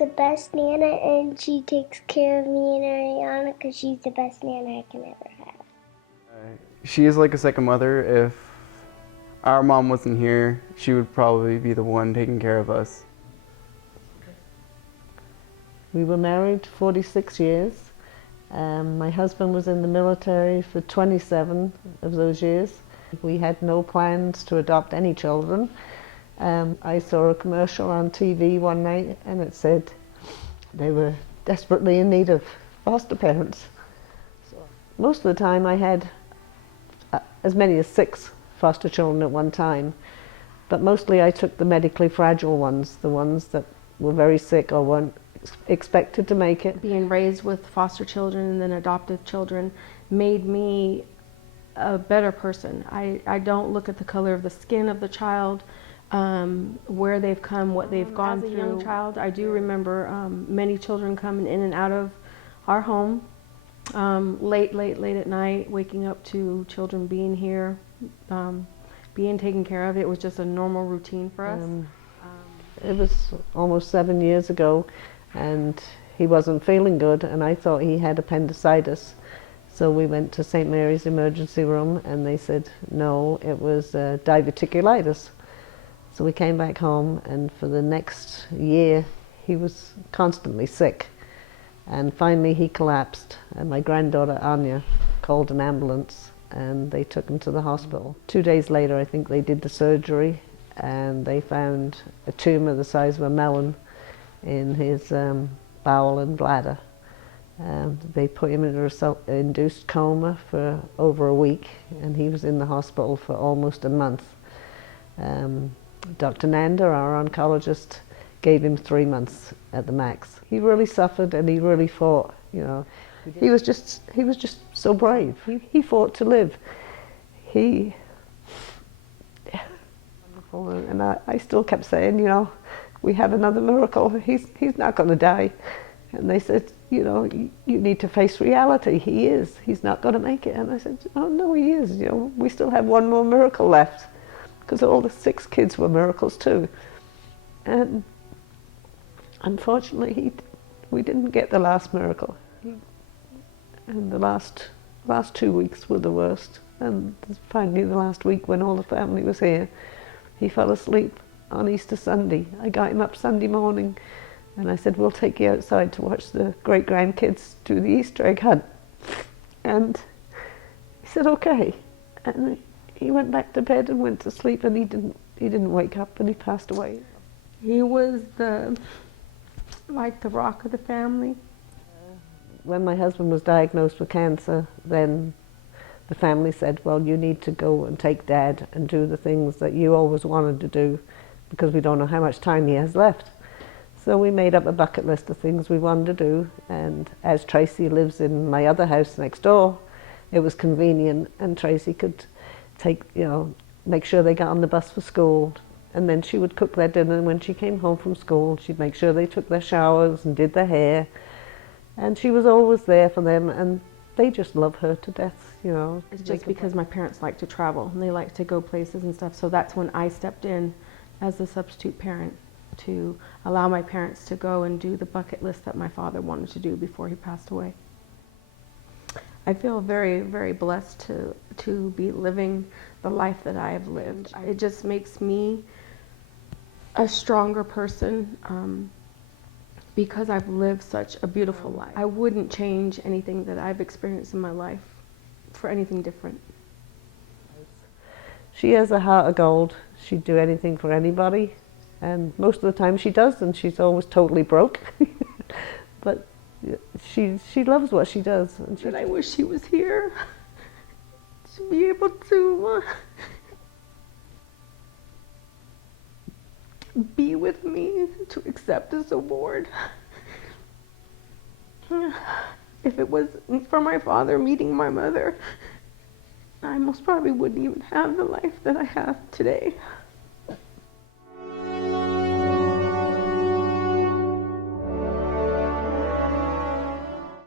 the best Nana, and she takes care of me and Ariana because she's the best Nana I can ever have. She is like a second mother. If our mom wasn't here, she would probably be the one taking care of us. We were married 46 years. My husband was in the military for 27 of those years. We had no plans to adopt any children. I saw a commercial on TV one night and it said they were desperately in need of foster parents. So most of the time I had as many as 6 foster children at one time, but mostly I took the medically fragile ones, the ones that were very sick or weren't expected to make it. Being raised with foster children and then adoptive children made me a better person. I don't look at the color of the skin of the child, where they've come, what they've gone through. As a young child, I do remember many children coming in and out of our home late at night, waking up to children being here, being taken care of. It was just a normal routine for us. It was almost 7 years ago and he wasn't feeling good and I thought he had appendicitis. So we went to St. Mary's emergency room and they said no, it was diverticulitis. So we came back home and for the next year he was constantly sick. And finally he collapsed and my granddaughter Anya called an ambulance and they took him to the hospital. 2 days later I think they did the surgery and they found a tumour the size of a melon in his bowel and bladder. They put him in an induced coma for over a week and he was in the hospital for almost a month. Dr. Nanda, our oncologist, gave him 3 months at the max. He really suffered and he really fought, you know. He was just so brave. He fought to live. And I still kept saying, you know, we had another miracle. He's not going to die. And they said, you know, you need to face reality. He is. He's not going to make it. And I said, oh no, he is. You know, we still have one more miracle left, because all the 6 kids were miracles too. And unfortunately, we didn't get the last miracle. And the last 2 weeks were the worst. And finally, the last week when all the family was here, he fell asleep on Easter Sunday. I got him up Sunday morning and I said, we'll take you outside to watch the great-grandkids do the Easter egg hunt. And he said, okay. And he went back to bed and went to sleep and he didn't wake up and he passed away. He was like the rock of the family. When my husband was diagnosed with cancer, then the family said, well, you need to go and take Dad and do the things that you always wanted to do because we don't know how much time he has left. So we made up a bucket list of things we wanted to do, and as Tracy lives in my other house next door, it was convenient and Tracy could take, you know, make sure they got on the bus for school, and then she would cook their dinner when she came home from school. She'd make sure they took their showers and did their hair, and she was always there for them, and they just love her to death, you know. It's just because my parents like to travel and they like to go places and stuff, so that's when I stepped in as a substitute parent to allow my parents to go and do the bucket list that my father wanted to do before he passed away. I feel very, very blessed to be living the life that I have lived. It just makes me a stronger person because I've lived such a beautiful life. I wouldn't change anything that I've experienced in my life for anything different. She has a heart of gold. She'd do anything for anybody, and most of the time she does, and she's always totally broke. But she loves what she does. And I wish she was here to be able to be with me, to accept this award. If it wasn't for my father meeting my mother, I most probably wouldn't even have the life that I have today.